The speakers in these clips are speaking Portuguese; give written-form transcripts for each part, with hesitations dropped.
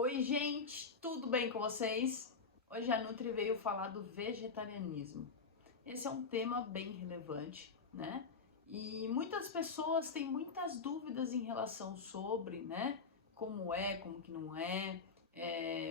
Oi, gente, tudo bem com vocês? Hoje a Nutri veio falar do vegetarianismo. Esse é um tema bem relevante, né? E muitas pessoas têm muitas dúvidas em relação sobre, né? Como que não é,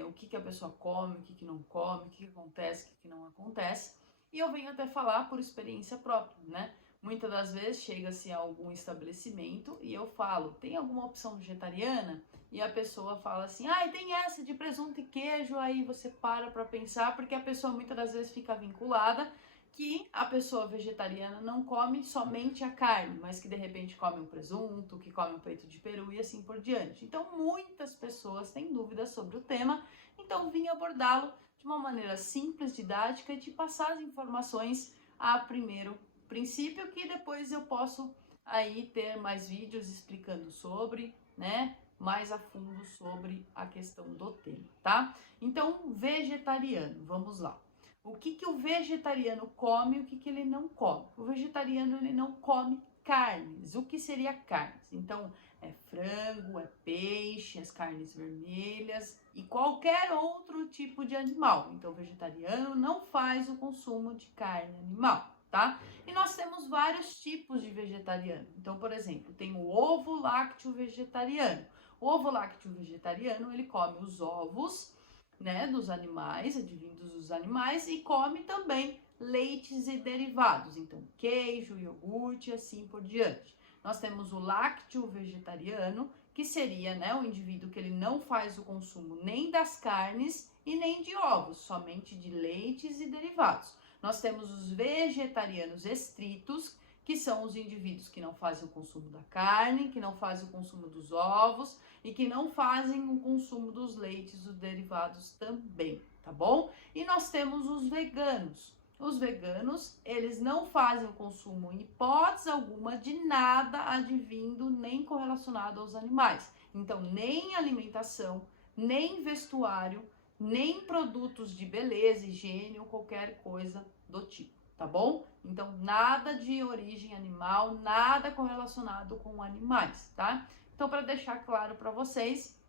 o que a pessoa come, o que não come, o que acontece, o que não acontece. E eu venho até falar por experiência própria, né? Muitas das vezes chega-se a algum estabelecimento e eu falo, tem alguma opção vegetariana? E a pessoa fala assim, tem essa de presunto e queijo, aí você para pensar, porque a pessoa muitas das vezes fica vinculada que a pessoa vegetariana não come somente a carne, mas que de repente come um presunto, que come um peito de peru e assim por diante. Então muitas pessoas têm dúvidas sobre o tema, então vim abordá-lo de uma maneira simples, didática e te passar as informações a primeiro princípio, que depois eu posso aí ter mais vídeos explicando sobre, né, mais a fundo sobre a questão do tema, tá? Então, vegetariano, vamos lá. O que o vegetariano come e o que ele não come? O vegetariano ele não come carnes. O que seria carnes? Então, é frango, é peixe, as carnes vermelhas e qualquer outro tipo de animal. Então, o vegetariano não faz o consumo de carne animal, tá? E nós temos vários tipos de vegetariano. Então, por exemplo, tem o ovo lácteo vegetariano. O ovo lácteo vegetariano, ele come os ovos, né, dos animais, advindos dos animais, e come também leites e derivados, então queijo, iogurte e assim por diante. Nós temos o lácteo vegetariano, que seria, né, o indivíduo que ele não faz o consumo nem das carnes e nem de ovos, somente de leites e derivados. Nós temos os vegetarianos estritos, que são os indivíduos que não fazem o consumo da carne, que não fazem o consumo dos ovos e que não fazem o consumo dos leites, dos derivados também, tá bom? E nós temos os veganos. Os veganos, eles não fazem o consumo, em hipótese alguma, de nada advindo nem correlacionado aos animais. Então, nem alimentação, nem vestuário, nem produtos de beleza, higiene ou qualquer coisa do tipo, tá bom? Então, nada de origem animal, nada correlacionado com animais, tá? Então, para deixar claro para vocês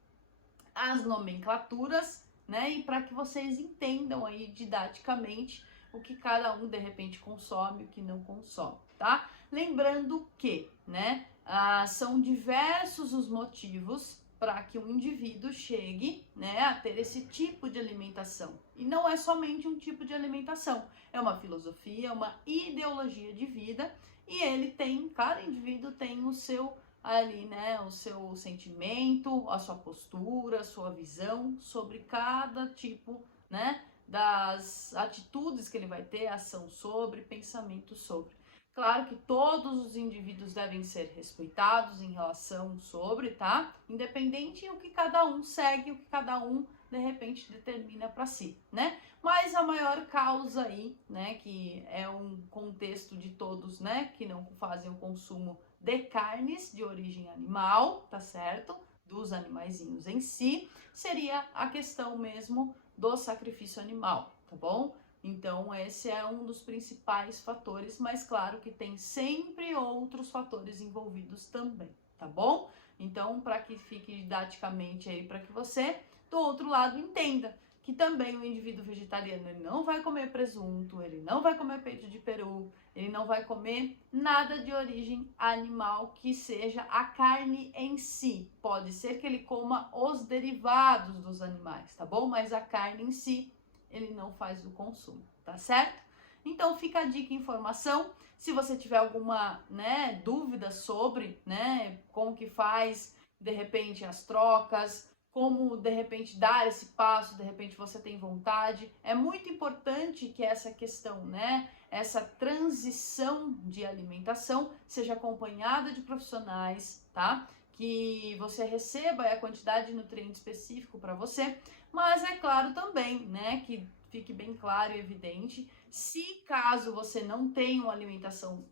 as nomenclaturas, né? E para que vocês entendam aí didaticamente o que cada um de repente consome e o que não consome, tá? Lembrando que, né, são diversos os motivos para que um indivíduo chegue, né, a ter esse tipo de alimentação. E não é somente um tipo de alimentação, é uma filosofia, uma ideologia de vida, e cada indivíduo tem o seu ali, né, o seu sentimento, a sua postura, a sua visão sobre cada tipo, né, das atitudes que ele vai ter, ação sobre, pensamento sobre. Claro que todos os indivíduos devem ser respeitados em relação sobre, tá? Independente do que cada um segue, o que cada um de repente determina para si, né? Mas a maior causa aí, né, que é um contexto de todos, né, que não fazem o consumo de carnes de origem animal, tá certo? Dos animaizinhos em si, seria a questão mesmo do sacrifício animal, tá bom? Então, esse é um dos principais fatores, mas claro que tem sempre outros fatores envolvidos também, tá bom? Então, para que fique didaticamente aí, para que você, do outro lado, entenda que também o indivíduo vegetariano ele não vai comer presunto, ele não vai comer peito de peru, ele não vai comer nada de origem animal que seja a carne em si. Pode ser que ele coma os derivados dos animais, tá bom? Mas a carne em si, ele não faz o consumo, tá certo? Então fica a dica e informação. Se você tiver alguma, né, dúvida sobre, né, como que faz, de repente, as trocas, como de repente dar esse passo, de repente você tem vontade. É muito importante que essa questão, né, essa transição de alimentação seja acompanhada de profissionais, tá? Que você receba a quantidade de nutriente específico para você, mas é claro também, né, que fique bem claro e evidente, se caso você não tenha uma alimentação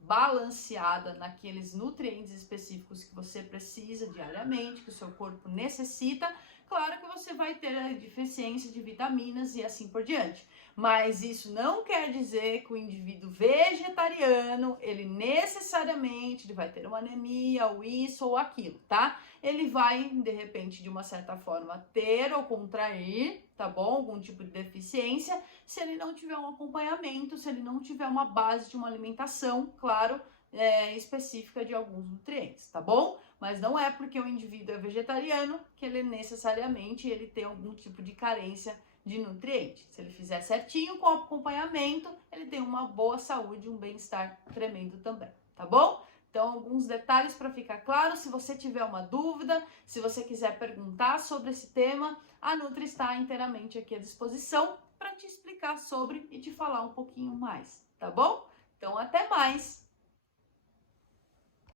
balanceada naqueles nutrientes específicos que você precisa diariamente, que o seu corpo necessita, claro que você vai ter a deficiência de vitaminas e assim por diante. Mas isso não quer dizer que o indivíduo vegetariano, ele necessariamente vai ter uma anemia, ou isso ou aquilo, tá? ele vai, de repente, de uma certa forma, ter ou contrair, tá bom? Algum tipo de deficiência, se ele não tiver um acompanhamento, se ele não tiver uma base de uma alimentação, claro, específica de alguns nutrientes, tá bom? Mas não é porque o indivíduo é vegetariano que ele necessariamente ele tem algum tipo de carência de nutrientes. Se ele fizer certinho com acompanhamento, ele tem uma boa saúde, um bem-estar tremendo também, tá bom? Então, alguns detalhes para ficar claro. Se você tiver uma dúvida, se você quiser perguntar sobre esse tema, a Nutri está inteiramente aqui à disposição para te explicar sobre e te falar um pouquinho mais, tá bom? Então, até mais!